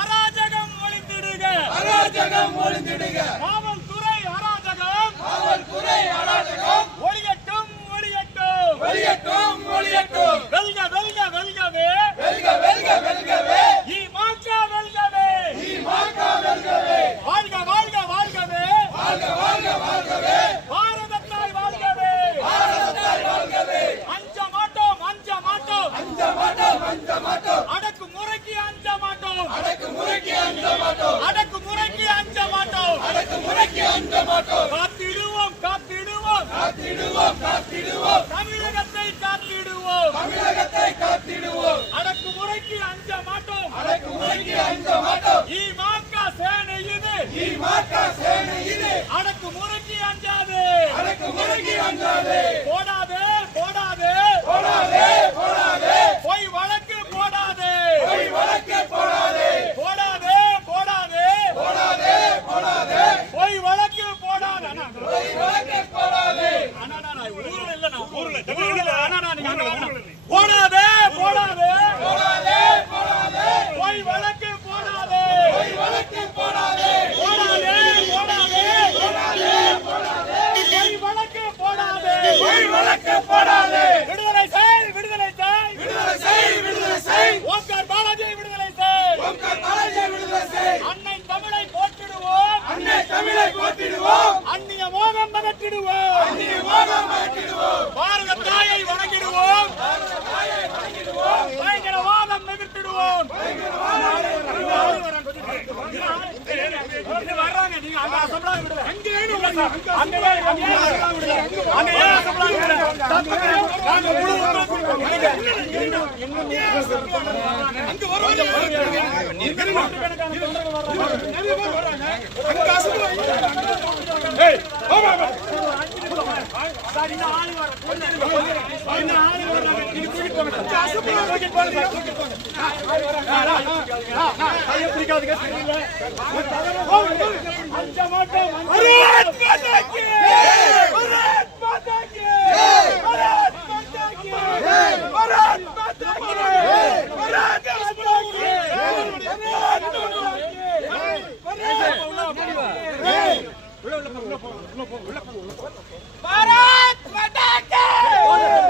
அராஜகம் ஒழித்திடுக அராஜகம் ஒழித்திடுக காவல்துறை அராஜகம். காவல்துறை அராஜகம். தமிழகத்தை காத்திடுவோம். தமிழகத்தை காத்திடுவோம். அடக்குமுறைக்கு அஞ்ச மாட்டோம். அடக்குமுறைக்கு அஞ்ச மாட்டோம். சார் இந்த ஆளு வர भारत माता